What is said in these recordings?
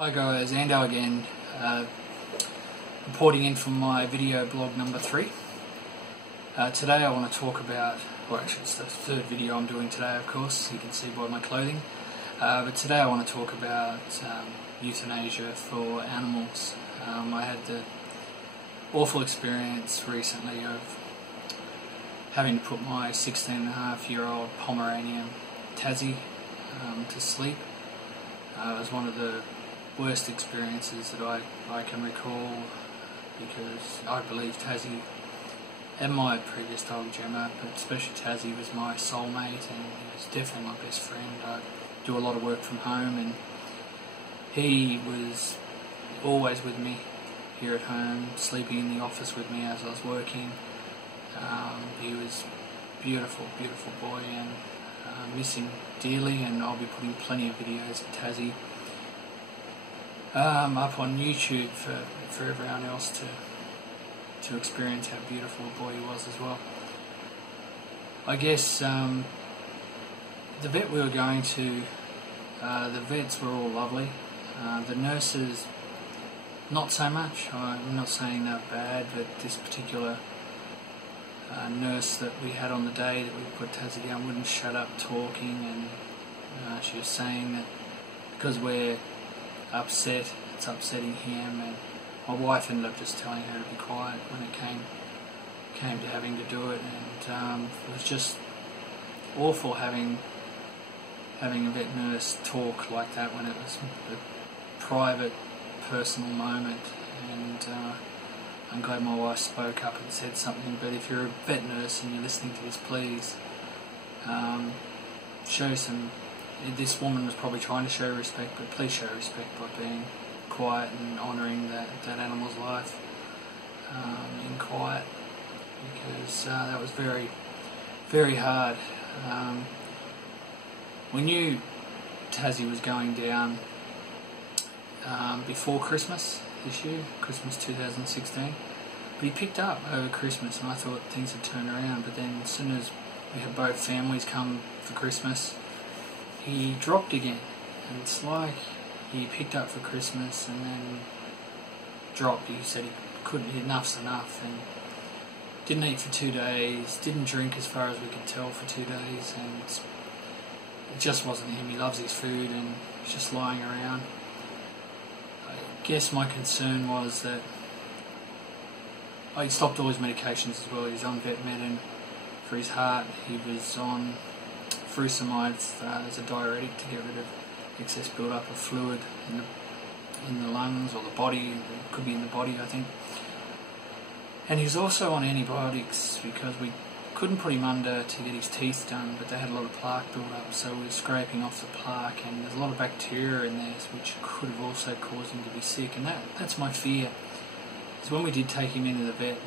Hi guys, Ando again, reporting in from my video blog number 3. Today I want to talk about, well actually it's the third video I'm doing today, of course, you can see by my clothing, but today I want to talk about euthanasia for animals. I had the awful experience recently of having to put my 16.5-year-old Pomeranian Tassie to sleep. It was one of the worst experiences that I can recall, because I believe Tassie and my previous dog Gemma, but especially Tassie, was my soulmate and he was definitely my best friend. I do a lot of work from home and he was always with me here at home, sleeping in the office with me as I was working. He was a beautiful, beautiful boy, and miss him dearly, and I'll be putting plenty of videos of Tassie up on YouTube for everyone else to experience how beautiful a boy he was as well. I guess the vet we were going to, the vets were all lovely. The nurses, not so much. I'm not saying they're bad, but this particular nurse that we had on the day that we put Tassie down wouldn't shut up talking, and she was saying that because we're upset, it's upsetting him, and my wife ended up just telling her to be quiet when it came to having to do it, and it was just awful having a vet nurse talk like that when it was a private, personal moment. And I'm glad my wife spoke up and said something, but if you're a vet nurse and you're listening to this, please show some. This woman was probably trying to show respect, but please show respect by being quiet and honouring that animal's life in quiet, because that was very, very hard. We knew Tassie was going down before Christmas this year, Christmas 2016, but he picked up over Christmas, and I thought things had turned around, but then as soon as we had both families come for Christmas, he dropped again, and it's like he picked up for Christmas and then dropped. He said he couldn't, enough's enough, and didn't eat for 2 days, didn't drink as far as we could tell for 2 days, and it just wasn't him. He loves his food and he's just lying around. I guess my concern was that he stopped all his medications as well. He was on vet med for his heart. He was on furosemide as a diuretic to get rid of excess build-up of fluid in the lungs or the body. It could be in the body, I think. And he was also on antibiotics because we couldn't put him under to get his teeth done, but they had a lot of plaque build-up, so we were scraping off the plaque, and there's a lot of bacteria in there which could have also caused him to be sick. And that's my fear. Because when we did take him into the vet,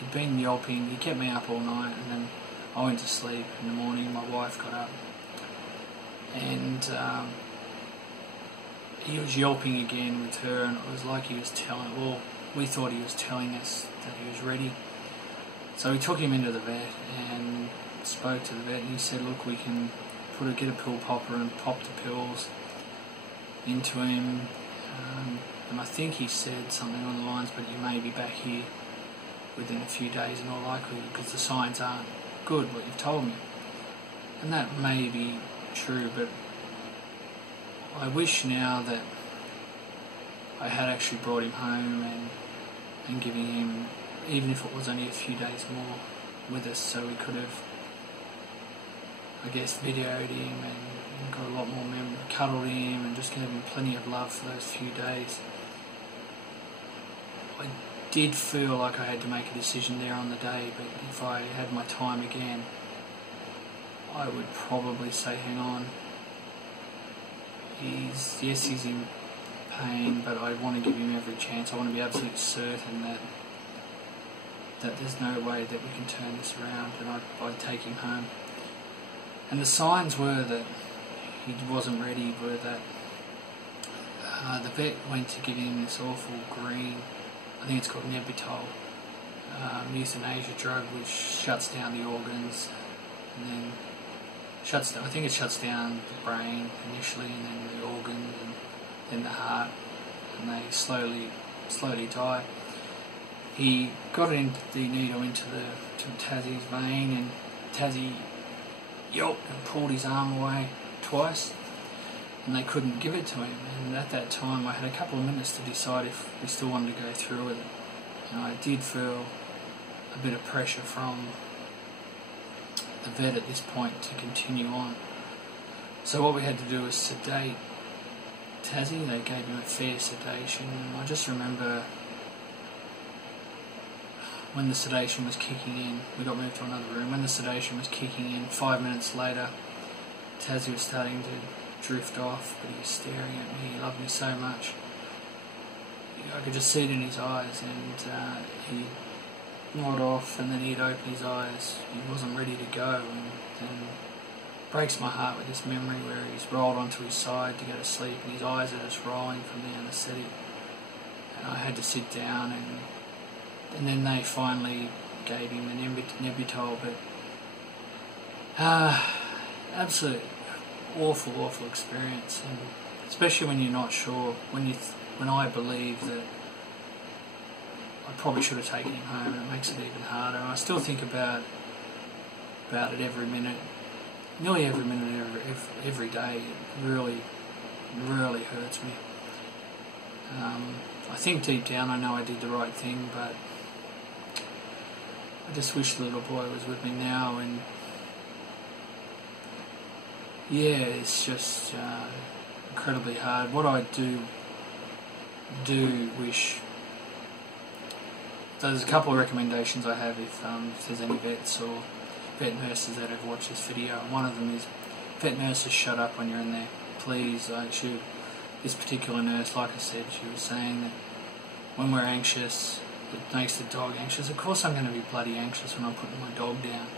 he'd been yelping. He kept me up all night, and then I went to sleep. In the morning my wife got up and he was yelping again with her, and it was like he was we thought he was telling us that he was ready. So we took him into the vet and spoke to the vet, and he said, look, we can get a pill popper and pop the pills into him, and I think he said something on the lines, but you may be back here within a few days in all likelihood, because the signs aren't good, what you've told me. And that may be true, but I wish now that I had actually brought him home and giving him, even if it was only a few days more with us, so we could have, I guess, videoed him and got a lot more cuddled him and just gave him plenty of love for those few days. I did feel like I had to make a decision there on the day, but if I had my time again, I would probably say, hang on, he's in pain, but I want to give him every chance. I want to be absolutely certain that there's no way that we can turn this around, and I'd take him home. And the signs were that he wasn't ready, were that the vet went to give him this awful green, I think it's called Nebutol, euthanasia drug, which shuts down the organs, and then I think it shuts down the brain initially, and then the organs, and then the heart, and they slowly die. He got the needle into Tassie's vein, and Tassie yelped and pulled his arm away twice, and they couldn't give it to him. And at that time I had a couple of minutes to decide if we still wanted to go through with it. And I did feel a bit of pressure from the vet at this point to continue on. So what we had to do was sedate Tassie. They gave him a fair sedation, and I just remember when the sedation was kicking in, we got moved to another room. When the sedation was kicking in, 5 minutes later, Tassie was starting to drift off, but he was staring at me. He loved me so much. I could just see it in his eyes, and he'd nod off, and then he'd open his eyes. He wasn't ready to go, and it breaks my heart with this memory where he's rolled onto his side to go to sleep, and his eyes are just rolling from the anaesthetic. And I had to sit down, and then they finally gave him an Nebutol, but absolute awful experience, and especially when you're not sure. When I believe that I probably should have taken him home, and it makes it even harder. And I still think about it every minute, nearly every minute, every day. It really hurts me. I think deep down I know I did the right thing, but I just wish the little boy was with me now. And yeah, it's just incredibly hard. What I do wish, there's a couple of recommendations I have if there's any vets or vet nurses that have watched this video. One of them is, vet nurses, shut up when you're in there, please. This particular nurse, like I said, she was saying that when we're anxious, it makes the dog anxious. Of course I'm going to be bloody anxious when I'm putting my dog down,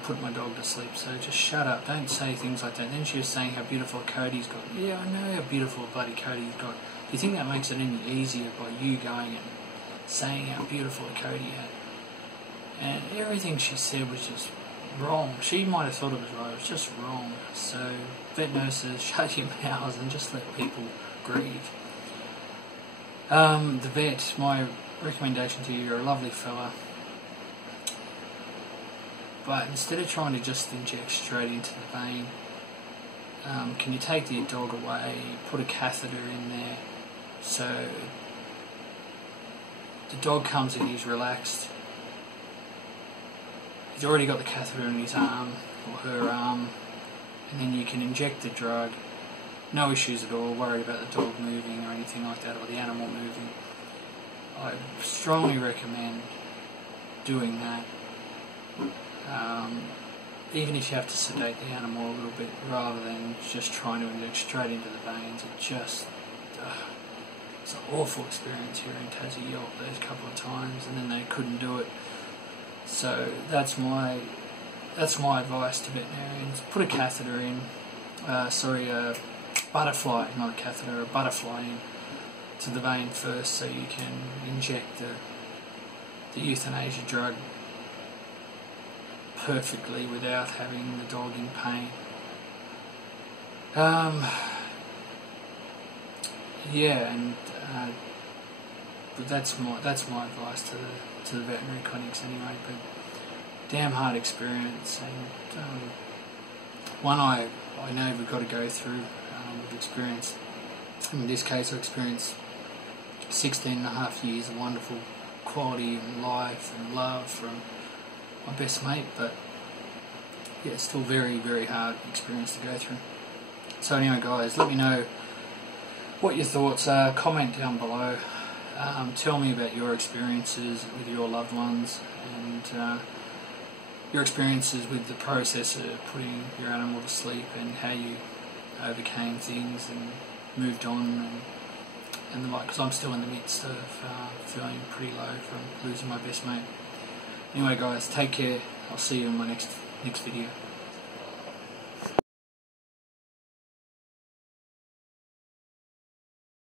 putting my dog to sleep, so just shut up, don't say things like that. And then she was saying how beautiful Cody's got. Yeah, I know how beautiful bloody Cody's got. Do you think that makes it any easier by you going and saying how beautiful Cody had? And everything she said was just wrong. She might have thought it was right, it was just wrong. So, vet nurses, shut your mouths and just let people grieve. The vet, my recommendation to you, you're a lovely fella, but instead of trying to just inject straight into the vein, can you take the dog away, put a catheter in there, so the dog comes in, he's relaxed, he's already got the catheter in his arm or her arm, and then you can inject the drug, no issues at all, worried about the dog moving or anything like that, or the animal moving. I strongly recommend doing that, even if you have to sedate the animal a little bit, rather than just trying to inject straight into the veins. It's an awful experience here in Tassie. Yelped those couple of times, and then they couldn't do it. So that's my advice to veterinarians: put a catheter in, a butterfly, not a catheter, a butterfly in to the vein first, so you can inject the euthanasia drug perfectly without having the dog in pain. Yeah, and but that's my advice to the veterinary clinics anyway. But damn hard experience, and one I know we've got to go through. We've experienced, in this case, I experienced 16.5 years of wonderful quality and life and love from my best mate, but yeah, it's still very hard experience to go through. So anyway guys, let me know what your thoughts are, comment down below, tell me about your experiences with your loved ones, and your experiences with the process of putting your animal to sleep, and how you overcame things and moved on, and the like, because I'm still in the midst of feeling pretty low from losing my best mate. Anyway guys, take care. I'll see you in my next video.